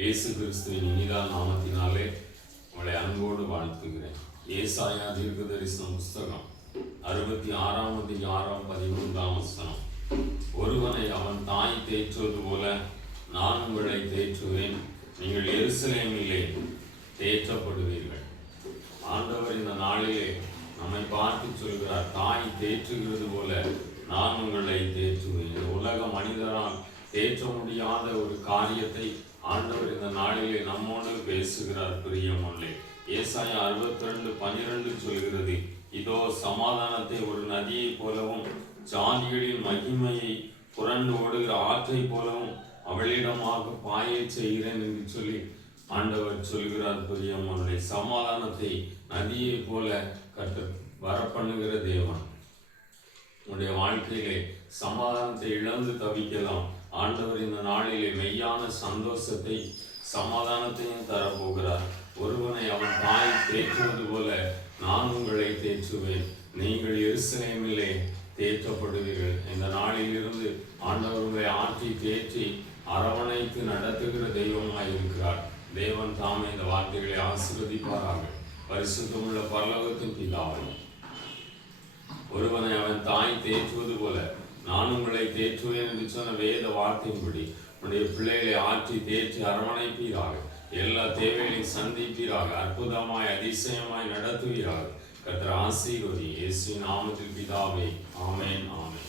இயேசு கிறிஸ்துவின் இனிதான நாமத்தினாலே உங்களை அன்போடு வாழ்த்துகிறேன். ஏசாயா தீர்க்கதரிசன புஸ்தகம் 66ஆம் அதிகாரம் 13ஆம் வசனம். ஒருவனை அவன் தாய் தேற்றுவது போல நான் உங்களை தேற்றுவேன், நீங்கள் எருசலேமிலே தேற்றப்படுவீர்கள். ஆண்டவர் இந்த நாளிலே நம்மை பார்த்து சொல்கிறார், தாய் தேற்றுகிறது போல நான் உங்களை தேற்றுவேன். உலக மனிதரால் தேற்ற முடியாத ஒரு காரியத்தை ஆண்டவர் இந்த நாளிலே நம்மோடு பேசுகிறார். பிரியமுள்ளே, ஏசாயா 62:12 சொல்கிறது, இதோ சமாதானத்தை ஒரு நதியை போலவும் ஜாதிகளின் மகிமையை புரண்டு ஓடுகிற ஆற்றை போலவும் அவளிடமாக பாய செய்கிறேன் என்று சொல்லி ஆண்டவர் சொல்கிறார். பிரியமுள்ளே, சமாதானத்தை நதியை போல வரப்பண்ணுகிற தேவன். உன்னுடைய வாழ்க்கையிலே சமாதானத்தை இழந்து தவிக்கலாம். ஆண்டவர் இந்த நாளிலே மெய்யான சந்தோஷத்தை சமாதானத்தையும் தரப்போகிறார். ஒருவனை அவன் தாய் தேற்றுவது போல நான் உங்களை தேற்றுவேன், நீங்கள் எருசலேமிலே தேற்றப்படுவீர்கள். இந்த நாளிலிருந்து ஆண்டவர் உங்களை ஆற்றி தேற்றி அரவணைத்து நடத்துகிற தெய்வமாய் இருக்கிறார். தேவன் தாமே இந்த வார்த்தைகளை ஆசீர்வதிப்பாராக. பரிசுத்தமுள்ள பரலோகத்தின் பிதாவே, ஒருவனை அவன் தாய் தேற்றுவது போல நான் உங்களை தேற்றுவேன் என்று சொன்ன வேத வார்த்தையின்படி உன்னுடைய பிள்ளைகளை ஆற்றி தேற்றி அரவணைப்பீராக. எல்லா தேவைகளையும் சந்திப்பீராக. அற்புதமாய் அதிசயமாய் நடத்துவீராக. கர்த்தர் ஆசீர்வதி. இயேசுவின் நாமத்தில் பிதாவே, ஆமென், ஆமென்.